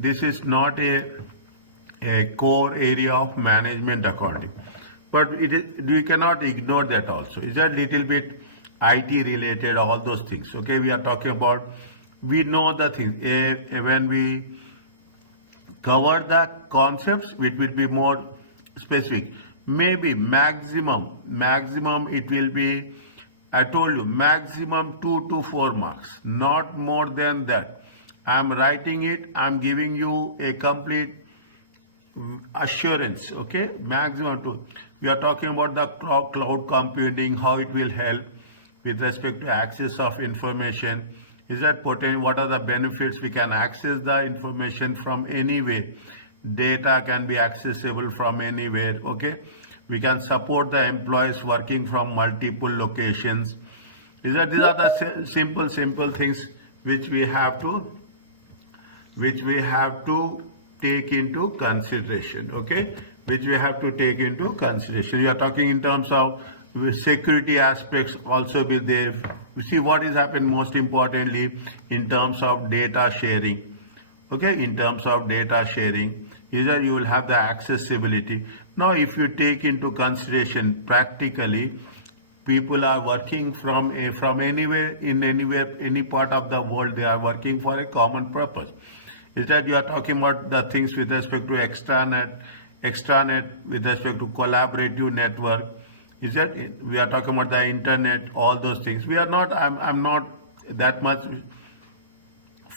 this is not a core area of management accounting. But we cannot ignore that also. It's a little bit IT related, all those things. Okay, we are talking about, we know the things. When we cover the concepts, it will be more specific. Maybe maximum it will be, I told you, maximum 2 to 4 marks, not more than that. I'm writing it, I'm giving you a complete assurance, okay? Maximum 2. We are talking about the cloud computing, how it will help with respect to access of information. Is that potential? What are the benefits? We can access the information from anywhere. Data can be accessible from anywhere, okay? We can support the employees working from multiple locations. These are the simple things which we have to take into consideration, okay? Which we have to take into consideration. We are talking in terms of security aspects also be there. You see what is happening most importantly in terms of data sharing. Okay, in terms of data sharing, either you will have the accessibility. Now, if you take into consideration practically, people are working from anywhere, any part of the world. They are working for a common purpose. Is that you are talking about the things with respect to extranet with respect to collaborative network. Is that we are talking about the internet, all those things. We are not. I'm not that much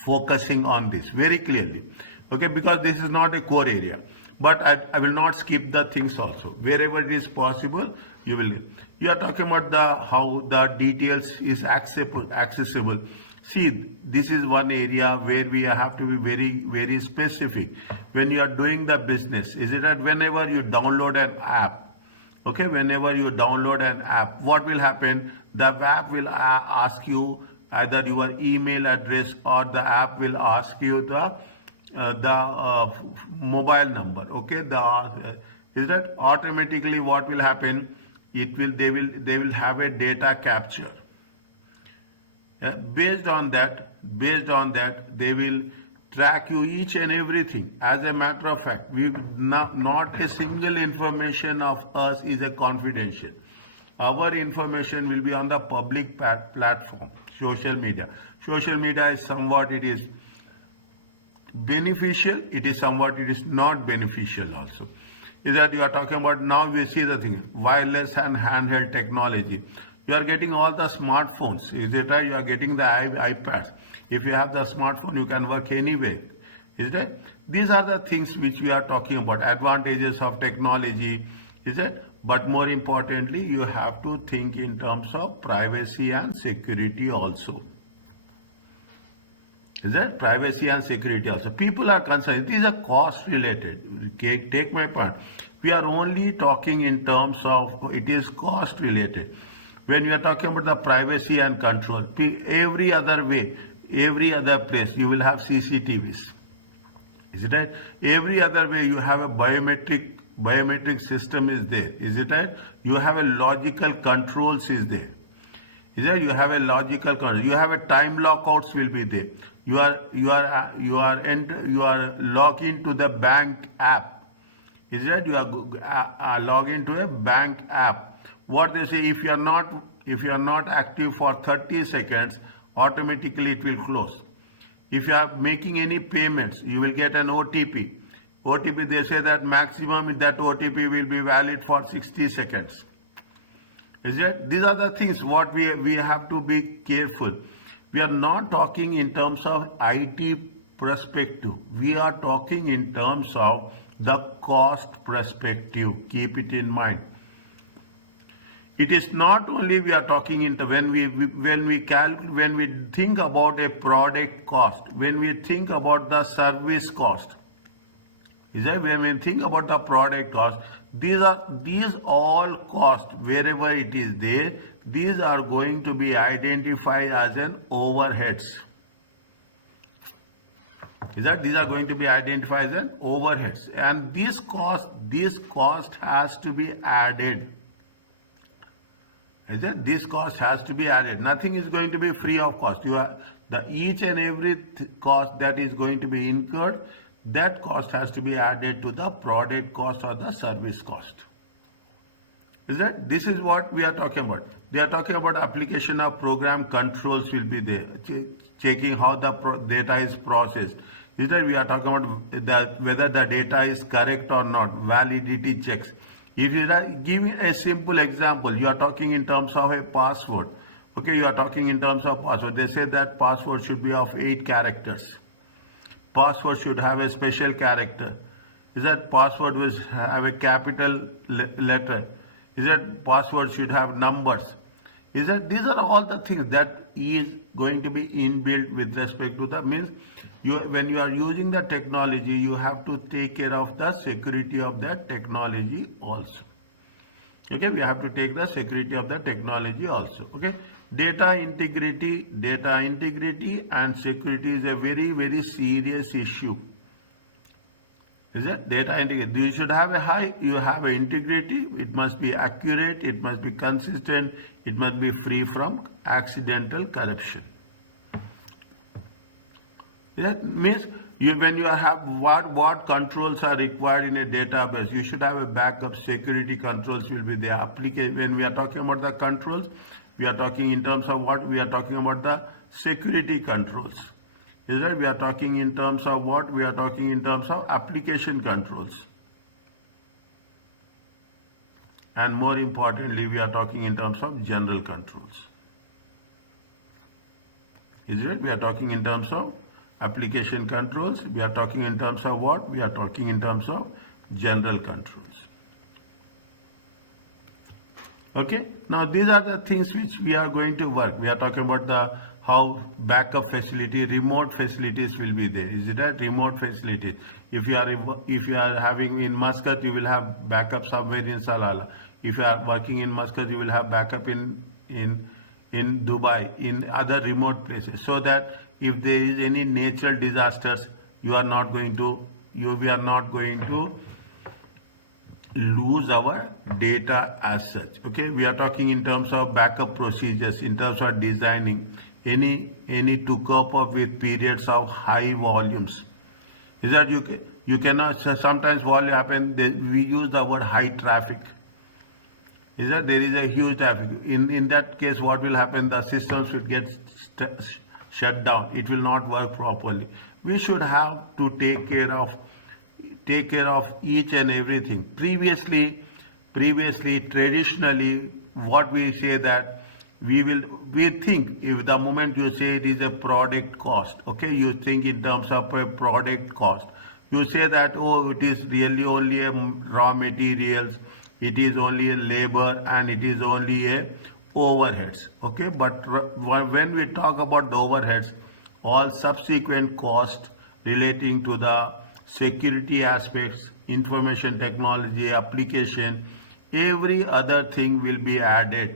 focusing on this very clearly, okay, because this is not a core area. But I will not skip the things also. Wherever it is possible, you will. You are talking about how the details is accessible. See, this is one area where we have to be very specific. When you are doing the business, is it that whenever you download an app, okay, whenever you download an app, what will happen? The app will ask you either your email address, or the app will ask you the mobile number. Okay, is that automatically what will happen? They will have a data capture. Based on that, they will track you each and everything. As a matter of fact, not a single information of us is a confidential. Our information will be on the public platform, social media. Social media is somewhat it is beneficial, it is somewhat it is not beneficial also. Is that you are talking about now we see the thing, wireless and handheld technology. You are getting all the smartphones, is it right? You are getting the iPads. If you have the smartphone, you can work anywhere, is it? These are the things which we are talking about, advantages of technology, is it? But more importantly, you have to think in terms of privacy and security also. Is that privacy and security also? People are concerned. These are cost related. Take my point. We are only talking in terms of it is cost related. When we are talking about the privacy and control, every other way, every other place, you will have CCTVs. Is it right? Every other way, you have a biometric system is there. Is it right? You have a logical controls is there. Is that you have a logical control? You have a time lockouts will be there. You are logged into the bank app. Is that you are logged into a bank app. What they say, if you are not active for 30 seconds, automatically it will close. If you are making any payments, you will get an OTP. OTP, they say that maximum that OTP will be valid for 60 seconds. Is it? These are the things what we have to be careful. We are not talking in terms of IT perspective. We are talking in terms of the cost perspective. Keep it in mind. It is not only we are talking into when we think about a product cost, when we think about the service cost, is that when we think about the product cost, these all costs wherever it is there, these are going to be identified as an overheads. Is that these are going to be identified as an overheads, and this cost has to be added. Is that this cost has to be added? Nothing is going to be free of cost. You are each and every cost that is going to be incurred, that cost has to be added to the product cost or the service cost. Is that this is what we are talking about? They are talking about application of program controls will be there, checking how the data is processed. Is that we are talking about whether the data is correct or not, validity checks. If you give me a simple example, you are talking in terms of a password. Okay, you are talking in terms of password. They say that password should be of 8 characters. Password should have a special character. Is that password will have a capital letter? Is that password should have numbers? Is that these are all the things that is going to be inbuilt with respect to the means when you are using the technology, you have to take care of the security of that technology also. Okay, we have to take the security of the technology also. Okay, data integrity and security is a very, very serious issue. Is it data integrity? You should have you have an integrity. It must be accurate. It must be consistent. It must be free from accidental corruption. That means when you have what controls are required in a database, you should have a backup. Security controls will be there. When we are talking about the controls, we are talking in terms of what? We are talking about the security controls. Is that we are talking in terms of what? We are talking in terms of application controls. And more importantly, we are talking in terms of general controls. Is it? We are talking in terms of application controls. We are talking in terms of what? We are talking in terms of general controls. Okay. Now these are the things which we are going to work. We are talking about how backup facility, remote facilities will be there. Is it that remote facilities? If you are having in Muscat, you will have backup somewhere in Salalah. If you are working in Muscat, you will have backup in Dubai, in other remote places, so that if there is any natural disasters, we are not going to lose our data as such. Okay, we are talking in terms of backup procedures, in terms of designing any to cope up with periods of high volumes. Is that you cannot, sometimes what will happen, we use the word high traffic. Is that there is a huge traffic. In that case, what will happen? The systems will get shut down. It will not work properly. We should have to take care of each and everything. Previously, traditionally, what we say that we think, if the moment you say it is a product cost, okay, you think in terms of a product cost. You say that, oh, it is really only a raw materials, it is only a labor, and it is only a overheads. Okay, but when we talk about the overheads, all subsequent costs relating to the security aspects, information technology, application, every other thing will be added.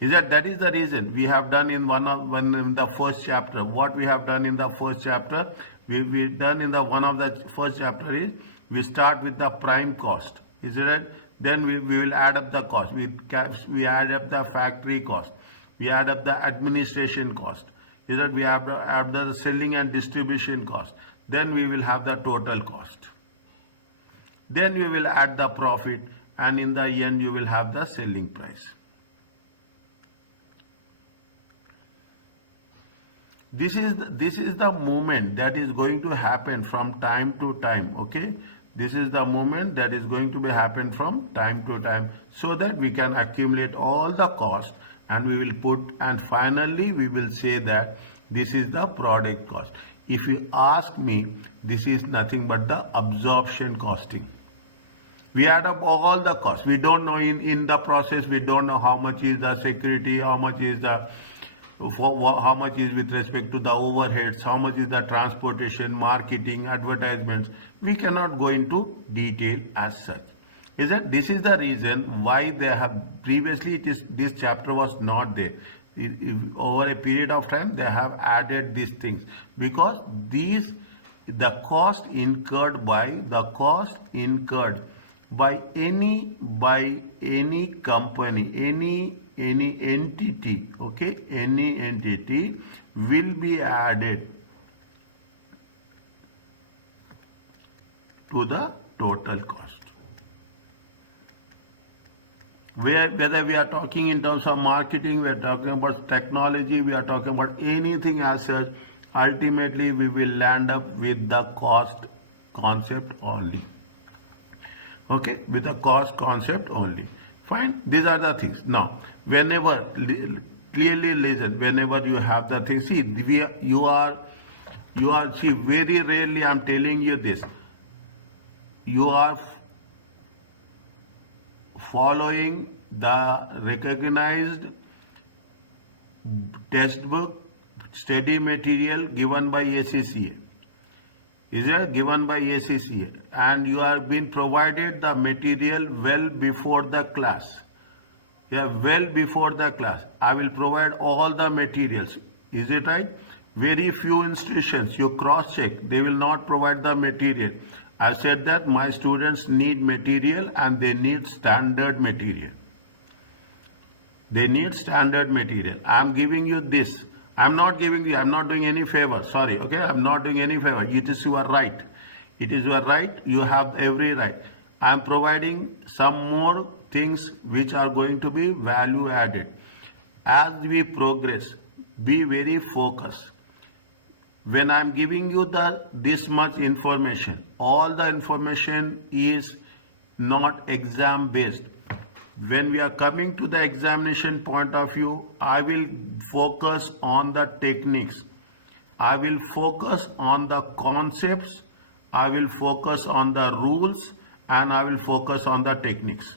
That is the reason we have done in in the first chapter. What we have done in the first chapter, we done in the one of the first chapter is we start with the prime cost. Is it right? Then we will add up the cost. We add up the factory cost. We add up the administration cost. Is that we have add the selling and distribution cost. Then we will have the total cost. Then we will add the profit, and in the end you will have the selling price. This is the movement that is going to happen from time to time. Okay, this is the movement that is going to be happen from time to time, so that we can accumulate all the cost, and we will put, and finally we will say that this is the product cost. If you ask me, this is nothing but the absorption costing. We add up all the costs. We don't know in the process, we don't know how much is the security, how much is with respect to the overheads, how much is the transportation, marketing, advertisements. We cannot go into detail as such. This is the reason why they have previously this chapter was not there. Over a period of time they have added these things, because the cost incurred by any company, any entity, okay, any entity will be added to the total cost. Whether we are talking in terms of marketing, we are talking about technology, we are talking about anything as such, ultimately we will land up with the cost concept only. Okay, with the cost concept only. Fine, these are the things. Now, whenever, clearly listen, whenever you have the thing, see, you are, see, very rarely I'm telling you this, you are following the recognized textbook study material given by ACCA. Is it given by ACCA? And you are being provided the material well before the class. Yeah, well before the class. I will provide all the materials. Is it right? Very few institutions, you cross check, they will not provide the material. I said that my students need material and they need standard material. They need standard material. I am giving you this. I'm not doing any favor. Sorry, okay? I'm not doing any favor. It is your right. It is your right. You have every right. I'm providing some more things which are going to be value added. As we progress, be very focused. When I'm giving you this much information, all the information is not exam based. When we are coming to the examination point of view, I will focus on the techniques. I will focus on the concepts. I will focus on the rules, and I will focus on the techniques.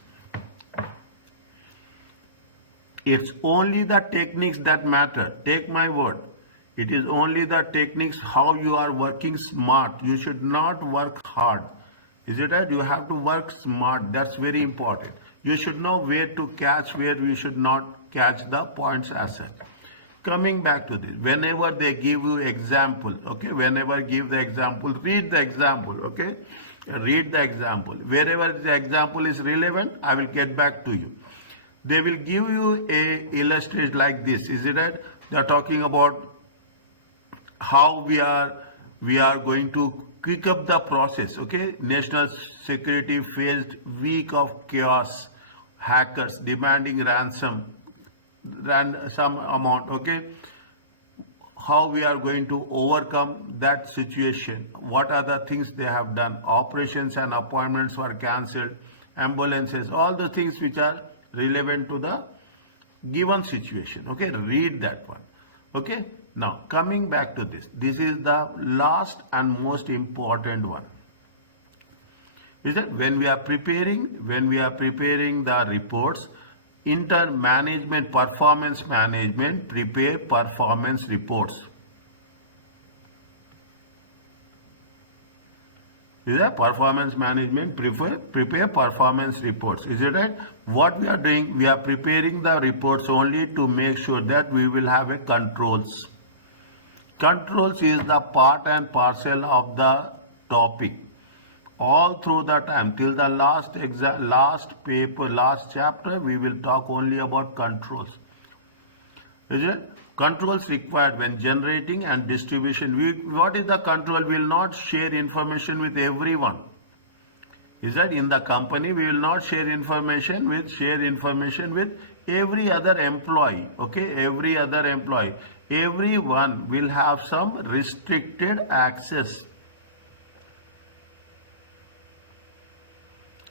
It's only the techniques that matter. Take my word. It is only the techniques, how you are working smart. You should not work hard. Is it right? You have to work smart. That's very important. You should know where to catch, where you should not catch the points as such. Coming back to this, whenever they give you example, okay, whenever give the example, read the example, okay, read the example. Wherever the example is relevant, I will get back to you. They will give you a illustration like this, is it right? They are talking about how we are going to quick up the process, okay? National security faced week of chaos, hackers demanding some amount, okay? How we are going to overcome that situation? What are the things they have done? Operations and appointments were cancelled, ambulances, all the things which are relevant to the given situation, okay? Read that one, okay? Now, coming back to this, this is the last and most important one. Is that when we are preparing the reports, management, performance management, prepare performance reports. Is that performance management, prepare performance reports. Is it right? What we are doing, we are preparing the reports only to make sure that we will have a controls. Controls is the part and parcel of the topic. All through the time, till the last paper, last chapter, we will talk only about controls. Is it? Controls required when generating and distribution. What is the control? We will not share information with everyone. Is that in the company, we will not share information with every other employee. Okay, every other employee. Everyone will have some restricted access.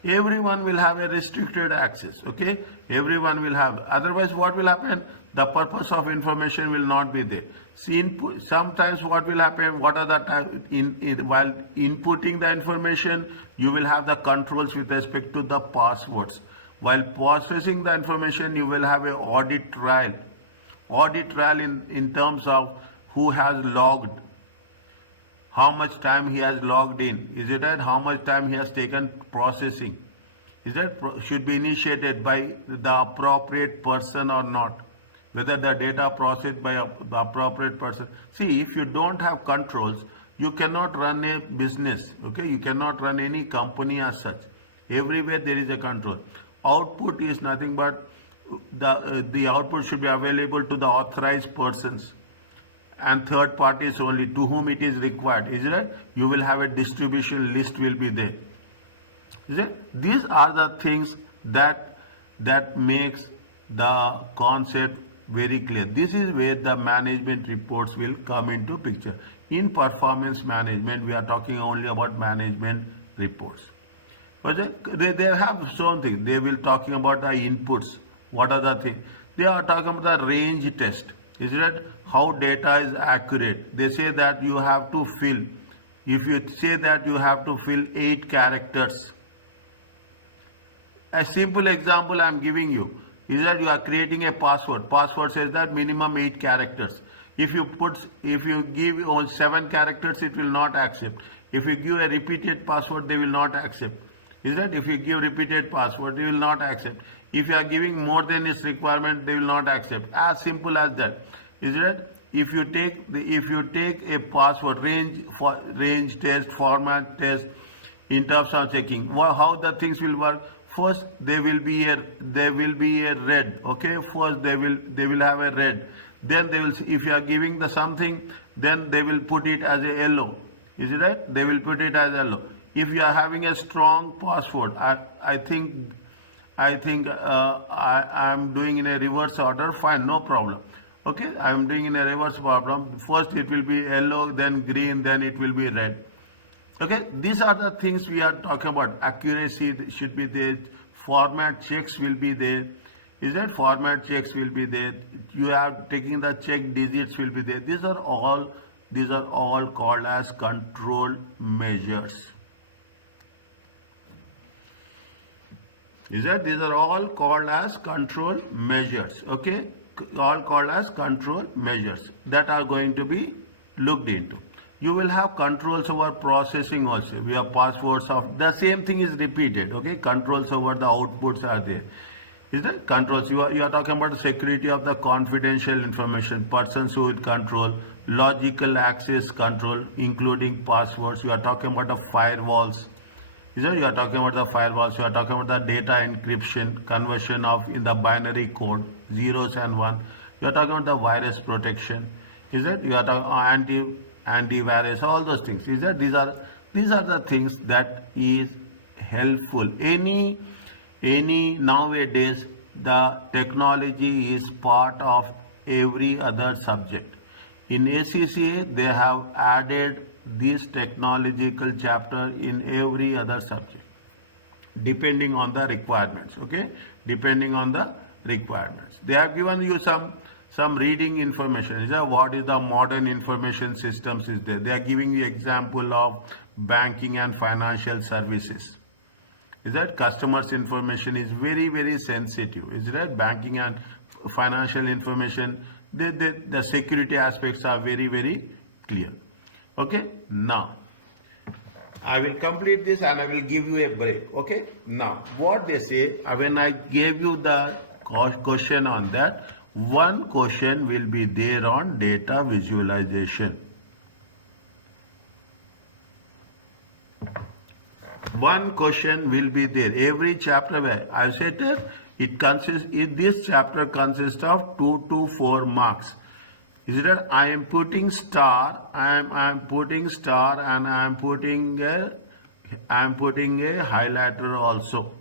Everyone will have a restricted access, okay? Everyone will have. Otherwise, what will happen? The purpose of information will not be there. See, sometimes what will happen? What are the while inputting the information, you will have the controls with respect to the passwords. While processing the information, you will have an audit trial. Audit trial in terms of who has logged, how much time he has logged in. Is it right? How much time he has taken processing? Is that should be initiated by the appropriate person or not? Whether the data processed by the appropriate person. See, if you don't have controls, you cannot run a business. Okay, you cannot run any company as such. Everywhere there is a control. Output is nothing but the output should be available to the authorized persons. and third parties only to whom it is required. Is it? You will have a distribution list will be there. Is it? These are the things that makes the concept very clear. This is where the management reports will come into picture. In performance management, we are talking only about management reports. But they have something. They will talking about the inputs. What are the things? They are talking about the range test. Is it? How data is accurate. They say that you have to fill. If you say that you have to fill 8 characters. A simple example I am giving you is that you are creating a password. Password says that minimum 8 characters. If you give all 7 characters, it will not accept. If you give a repeated password, they will not accept. Is that? If you give repeated password, they will not accept. If you are giving more than its requirement, they will not accept. As simple as that. Is that? If you take a password range test, format test, in terms of checking how the things will work. First, there will be a red. Okay, first they will have a red. Then they will, if you are giving the something, then they will put it as a yellow. Is it right? They will put it as yellow. If you are having a strong password, I think I am doing in a reverse order. Fine, no problem. Okay, I am doing in a reverse problem. First it will be yellow, then green, then it will be red. Okay, these are the things we are talking about. Accuracy should be there. Format checks will be there. Is that? Format checks will be there. You are taking the check digits will be there. These are all called as control measures. Is that? These are all called as control measures. Okay, all called as control measures that are going to be looked into. You will have controls over processing also. We have passwords of the same thing is repeated. Okay, controls over the outputs are there. Is that? Controls? You are talking about the security of the confidential information, persons who will control, logical access control, including passwords. You are talking about the firewalls. Is that? You are talking about the firewalls. You are talking about the data encryption, conversion of in the binary code, zeros and one. You are talking about the virus protection. Is that? You are talking antivirus, all those things. Is that? These are the things that is helpful. Any nowadays the technology is part of every other subject. In ACCA they have added this technological chapter in every other subject depending on the requirements. Okay, depending on the requirements. They have given you some reading information. Is that? What is the modern information systems is there. They are giving you example of banking and financial services. Is that? Customers information is very, very sensitive. Is that? Banking and financial information, the security aspects are very, very clear. Okay, now I will complete this and I will give you a break. Okay, now what they say, when I gave you the question on that, one question will be there on data visualization. One question will be there. Every chapter where I said this chapter consists of 2 to 4 marks. Is it that I am putting star, I am putting star and I am putting a highlighter also.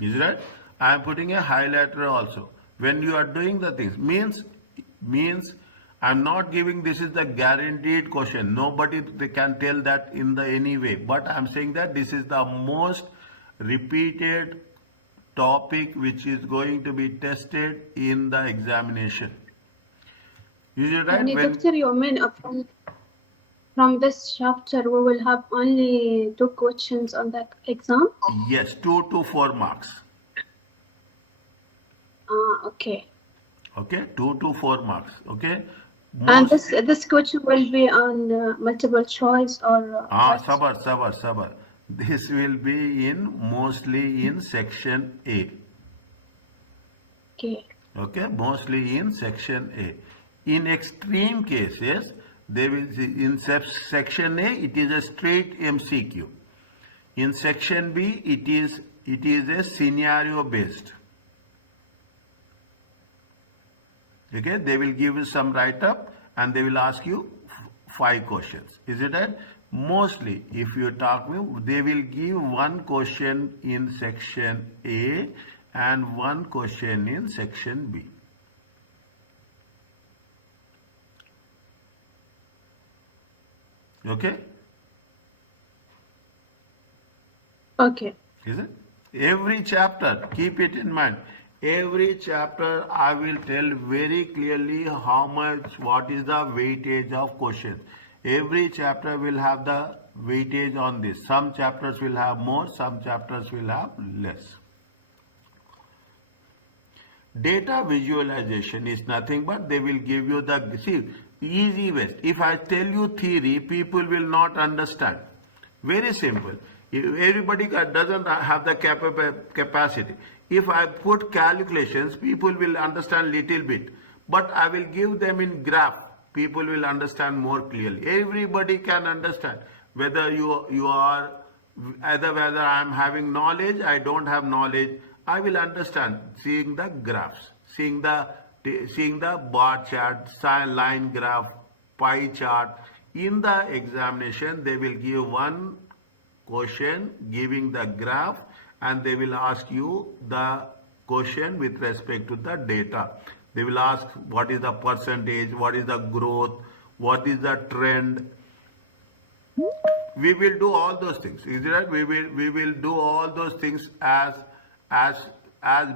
Is that? I am putting a highlighter also. When you are doing the things, means I am not giving this is the guaranteed question. Nobody they can tell that in the any way. But I am saying that this is the most repeated topic which is going to be tested in the examination. Is it right? Doctor, you mean from this chapter we will have only 2 questions on the exam? Yes, 2 to 4 marks. Okay. Okay, 2 to 4 marks. Okay. And this question will be on multiple choice or sabar. This will be mostly in section A. Okay. Okay, mostly in section A. In extreme cases, there will in section A it is a straight MCQ. In section B it is a scenario based. Okay, they will give you some write-up and they will ask you 5 questions. Is it right? Mostly, if you talk me, they will give one question in section A and one question in section B. Okay? Okay. Is it? Every chapter, keep it in mind. Every chapter I will tell very clearly how much, what is the weightage of questions. Every chapter will have the weightage on this. Some chapters will have more, some chapters will have less. Data visualization is nothing but they will give you the, see, easy ways. If I tell you theory, people will not understand. Very simple. Everybody doesn't have the capacity. If I put calculations, people will understand little bit. But I will give them in graph. People will understand more clearly. Everybody can understand whether you are, either whether I am having knowledge, I don't have knowledge. I will understand seeing the graphs, seeing the bar chart, line graph, pie chart. In the examination, they will give one question giving the graph and they will ask you the question with respect to the data. They will ask what is the percentage, what is the growth, what is the trend. We will do all those things. Is it right? We will do all those things as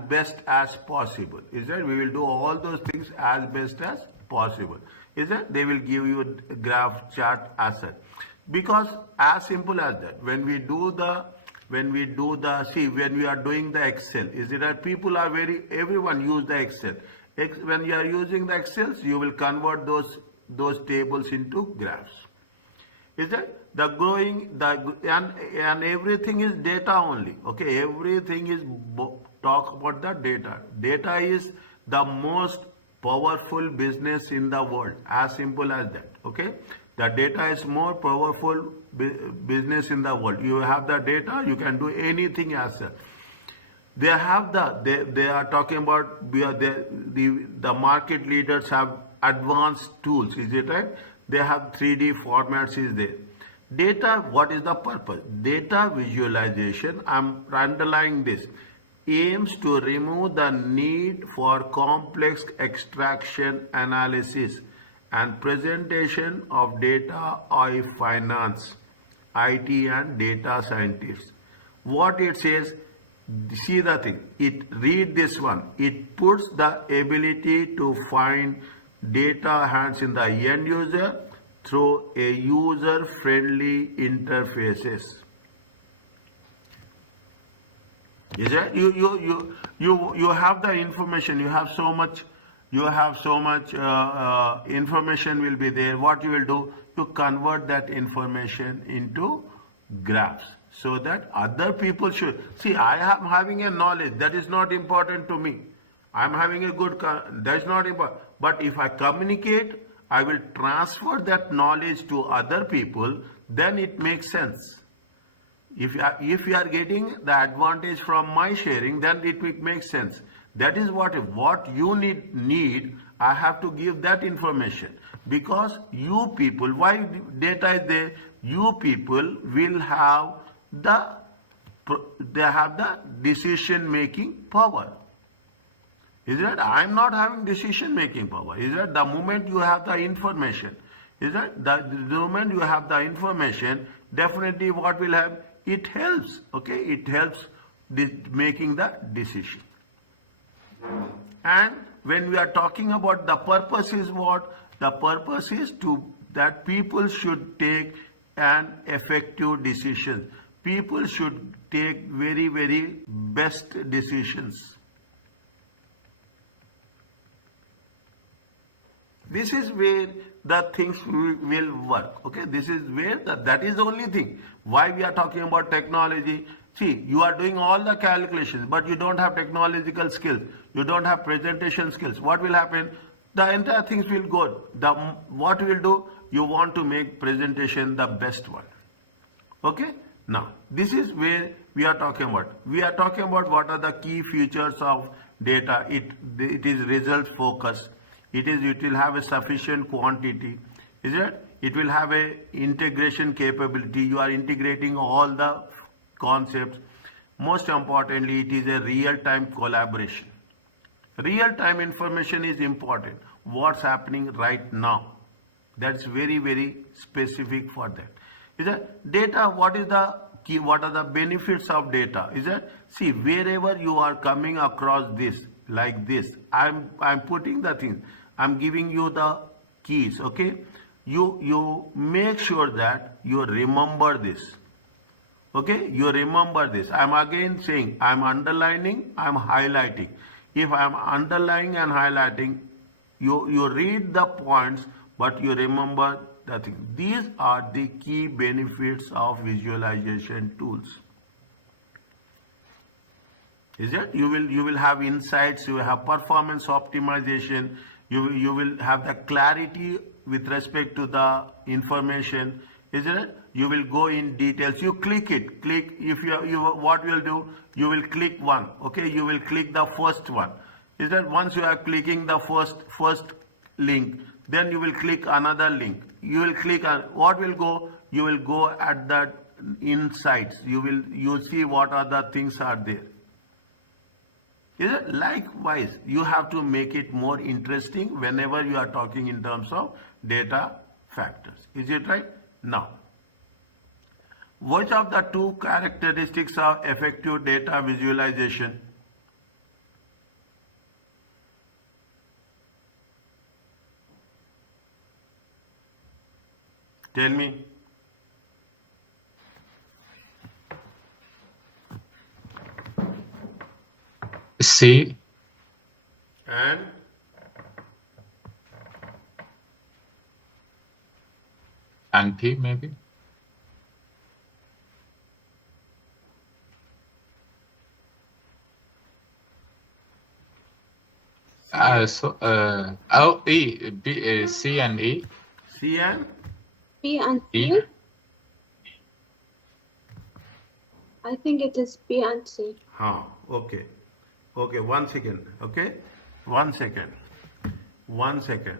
best as possible. Is that we will do all those things as best as possible. Is that they will give you a graph chart as such. Because as simple as that, when we are doing the Excel, is it that people are everyone use the Excel. When you are using the Excels, you will convert those tables into graphs. Is that the growing and everything is data only. Okay, everything is talk about the data. Data is the most powerful business in the world. As simple as that. Okay, the data is more powerful business in the world. You have the data, you can do anything as such. They have they are talking about the market leaders have advanced tools. Is it right? They have 3D formats is there. Data, what is the purpose? Data visualization, I'm underlying this, aims to remove the need for complex extraction, analysis and presentation of data by finance, IT and data scientists. What it says, see the thing, read this one. It puts the ability to find data hands in the end user through a user-friendly interfaces. Is that you have the information, you have so much information will be there. What you will do, you convert that information into graphs so that other people should see. I am having a knowledge that is not important to me. I am having a good, that is not important. But if I communicate, I will transfer that knowledge to other people, then it makes sense. If you are getting the advantage from my sharing, then it makes sense. That is what you need. I have to give that information because you people, why data is there? You people will have the decision making power. Is that I am not having decision making power? Is that the moment you have the information? Is that the moment you have the information? Definitely, what will happen? It helps. Okay, it helps making the decision. And when we are talking about the purpose is what? The purpose is that people should take an effective decision. People should take very, very best decisions. This is where the things will work. Okay, this is where that is the only thing. Why we are talking about technology? See, you are doing all the calculations, but you don't have technological skills. You don't have presentation skills. What will happen? The entire things will go. What you will do? You want to make presentation the best one. Okay. Now, this is where we are talking about. We are talking about what are the key features of data. It is result focused. it will have a sufficient quantity, is it? It will have a integration capability. You are integrating all the concepts. Most importantly, it is a real-time collaboration. Real-time information is important. What's happening right now? That's very, very specific for that. Is that data? What is the key? What are the benefits of data? Is that, see, wherever you are coming across this, like this, I'm putting the things. I'm giving you the keys. Okay, you make sure that you remember this. Okay, you remember this. I'm again saying, I'm underlining, I'm highlighting. If I'm underlining and highlighting, you read the points, but you remember the thing. These are the key benefits of visualization tools. Is it? You will have insights, you will have performance optimization, you will have the clarity with respect to the information. Is it? You will go in details. You click it. Click. If you what you will do, you will click one. Okay, you will click the first one. Is that once you are clicking the first link, then you will click another link. You will click on what will go. You will go at the insights. You see what are the things are there. Is it? Likewise, you have to make it more interesting whenever you are talking in terms of data factors. Is it right? Now, which of the two characteristics of effective data visualization? Tell me. C And and P maybe. C and E. C and B and E. C? I think it is B and C. Okay. Okay, 1 second. Okay, 1 second. 1 second.